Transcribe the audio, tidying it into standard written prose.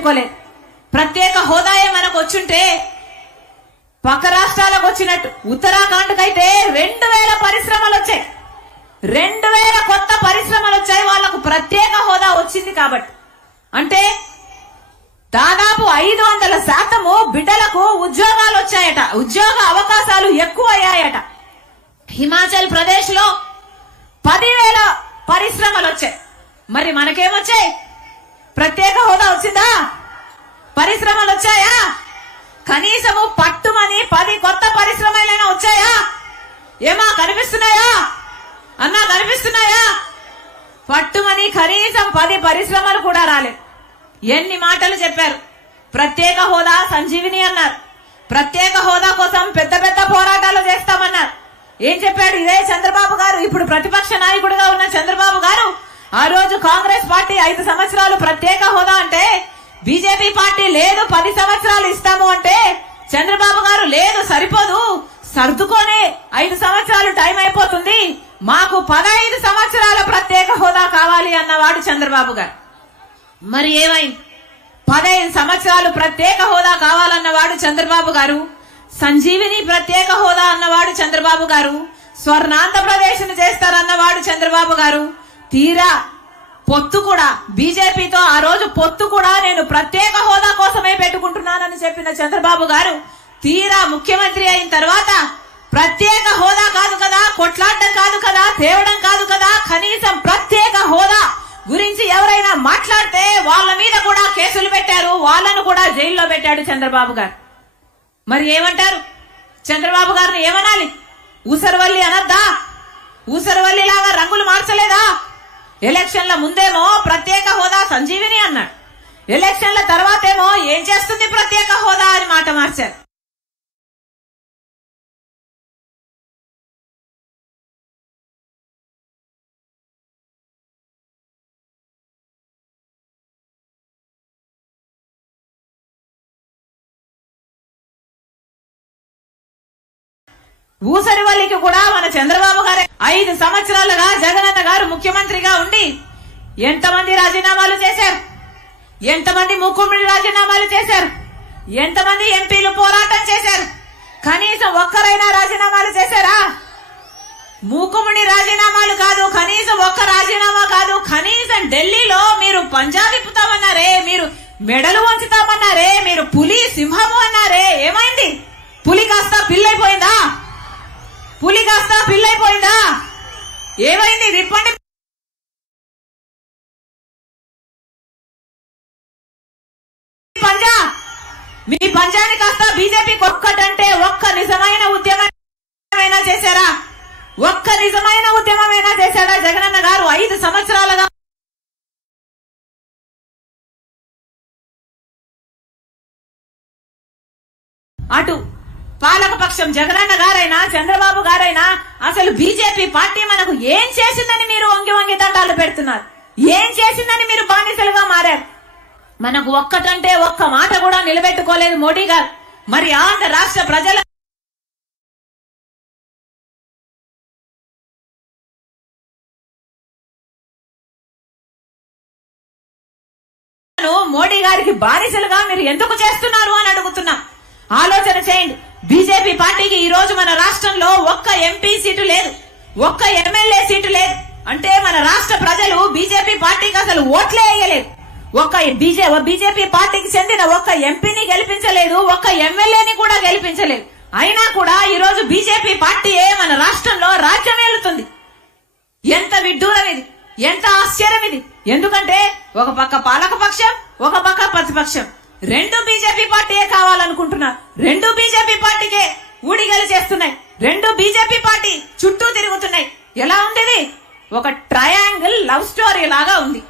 నిలబెట్టుకోలేదు. ప్రత్యేక హోదాయే మనకు వచ్చుంటే పక్క రాష్ట్రాలకు వచ్చినట్టు ఉత్తరాఖండ్కి అయితే 2000 పరిశ్రమలు వచ్చాయి. 2000 కొత్త పరిశ్రమలు వచ్చాయి. వాళ్లకు ప్రత్యేక హోదా వచ్చింది కాబట్టి. అంటే దాదాపు 500% బిడ్డలకు ఉద్యోగాలు వచ్చాయట. ఉద్యోగ అవకాశాలు ఎక్కువ అయ్యాయట. హిమాచల్ ప్రదేశ్ లో 10,000 పరిశ్రమలు వచ్చాయి. మరి మనకేమొచ్చాయి? ప్రత్యేక హోదా వచ్చిందా? పరిశ్రమలు వచ్చాయా? కనీసము పట్టుమని 10 కొత్త పరిశ్రమలైనా వచ్చాయా? ఏమా కనిపిస్తున్నాయా అన్నా? కనిపిస్తున్నాయా? పట్టుమని కనీసం 10 పరిశ్రమలు కూడా రాలేదు. ఎన్ని మాటలు చెప్పారు. ప్రత్యేక హోదా సంజీవిని అన్నారు. ప్రత్యేక హోదా కోసం పెద్ద పెద్ద పోరాటాలు చేస్తామన్నారు. ఏం చెప్పాడు ఇదే చంద్రబాబు గారు? ఇప్పుడు ప్రతిపక్ష నాయకుడిగా ఉన్న చంద్రబాబు గారు ఆ రోజు కాంగ్రెస్ పార్టీ 5 సంవత్సరాలు ప్రత్యేక హోదా అంటే, బీజేపీ పార్టీ లేదు 10 సంవత్సరాలు ఇస్తాము అంటే, చంద్రబాబు గారు లేదు సరిపోదు, సర్దుకోనే 5 సంవత్సరాలు టైం అయిపోతుంది, మాకు 15 సంవత్సరాల ప్రత్యేక హోదా కావాలి అన్నవాడు చంద్రబాబు గారు. మరి ఏమైంది? 15 సంవత్సరాలు ప్రత్యేక హోదా కావాలన్నవాడు చంద్రబాబు గారు. సంజీవిని ప్రత్యేక హోదా అన్నవాడు చంద్రబాబు గారు. స్వర్ణాంధ్రప్రదేశ్ ను చేస్తారన్నవాడు చంద్రబాబు గారు. తీరా పొత్తు కూడా బీజేపీతో ఆ రోజు పొత్తు కూడా నేను ప్రత్యేక హోదా కోసమే పెట్టుకుంటున్నానని చెప్పిన చంద్రబాబు గారు తీరా ముఖ్యమంత్రి అయిన తర్వాత ప్రత్యేక హోదా కాదు కదా, కొట్లాడడం కాదు కదా, తేవడం కాదు కదా, కనీసం ప్రత్యేక హోదా గురించి ఎవరైనా మాట్లాడితే వాళ్ళ మీద కూడా కేసులు పెట్టారు. వాళ్ళను కూడా జైల్లో పెట్టాడు చంద్రబాబు గారు. మరి ఏమంటారు? చంద్రబాబు గారిని ఏమనాలి? ఊసరవల్లి అనద్దా? ఊసరవల్లి లాగా రంగులు మార్చలేదా? ఎలక్షన్ల ముందేమో ప్రత్యేక హోదా సంజీవిని అన్నాడు. ఎలక్షన్ల తర్వాతేమో ఏం చేస్తుంది ప్రత్యేక హోదా అని మాట మార్చారు. ఊసరివల్లికి కూడా మన చంద్రబాబు గారే 5 సంవత్సరాలుగా జగనన్న గారు ముఖ్యమంత్రిగా ఉండి ఎంతమంది రాజీనామాలు చేశారు? ఎంతమంది ముఖ్యమంత్రి రాజీనామాలు చేశారు? ఎంతమంది ఎంపీలు పోరాటం చేశారు? కనీసం ఒక్కరైనా రాజీనామాలు చేశారా? ముఖ్యమంత్రి రాజీనామాలు కాదు, కనీసం ఒక్క రాజీనామా కాదు, కనీసం ఢిల్లీలో మీరు పంజా తిప్పుతామన్నారే, మీరు మెడలు వంచుతామన్నారే, మీరు పులి సింహము అన్నారే, ఏమైంది? పులి కాస్త పిల్లైపోయిందా? పులి కాస్త పిల్లైపోయిందా? ఏమైంది? విప్పండి పంజా. మీ పంజాని కాస్త బీజేపీకి ఒక్కటంటే ఒక్క నిజమైన ఉద్యమమైనా చేశారా? ఒక్క నిజమైన ఉద్యమమైనా చేశాడా జగనన్న గారు 5 సంవత్సరాలుగా? అటు పాలకపక్షం జగనన్న గారైనా చంద్రబాబు గారైనా అసలు బీజేపీ పార్టీ మనకు ఏం చేసిందని మీరు వంగి వంగి దండాలు పెడుతున్నారు? ఏం చేసిందని మీరు బానిసలుగా మారారు? మనకు ఒక్కటంటే ఒక్క మాట కూడా నిలబెట్టుకోలేదు మోడీ గారు. మరి ఆంధ్ర రాష్ట్ర ప్రజల మోడీ గారికి బానిసలుగా మీరు ఎందుకు చేస్తున్నారు అని అడుగుతున్నాం. ఆలోచన చేయండి. బీజేపీ పార్టీకి ఈ రోజు మన రాష్ట్రంలో ఒక్క ఎంపీ సీటు లేదు, ఒక్క ఎమ్మెల్యే సీటు లేదు. అంటే మన రాష్ట్ర ప్రజలు బీజేపీ పార్టీకి అసలు ఓట్లే వేయలేదు. ఒక్క బీజేపీ పార్టీకి చెందిన ఒక్క ఎంపీని గెలిపించలేదు, ఒక్క ఎమ్మెల్యేని కూడా గెలిపించలేదు. అయినా కూడా ఈ రోజు బీజేపీ పార్టీయే మన రాష్ట్రంలో రాజ్యం ఏలుతుంది. ఎంత విడ్డూరం ఇది, ఎంత ఆశ్చర్యం ఇది. ఎందుకంటే ఒక పక్క పాలకపక్షం, ఒక పక్క ప్రతిపక్షం, 2 బీజేపీ పార్టీయే కావాలనుకుంటున్నారు. 2 బీజేపీ పార్టీకే ఊడిగలు చేస్తున్నాయి. 2 బీజేపీ పార్టీ చుట్టూ తిరుగుతున్నాయి. ఎలా ఉంది? ఒక ట్రయాంగిల్ లవ్ స్టోరీ లాగా ఉంది.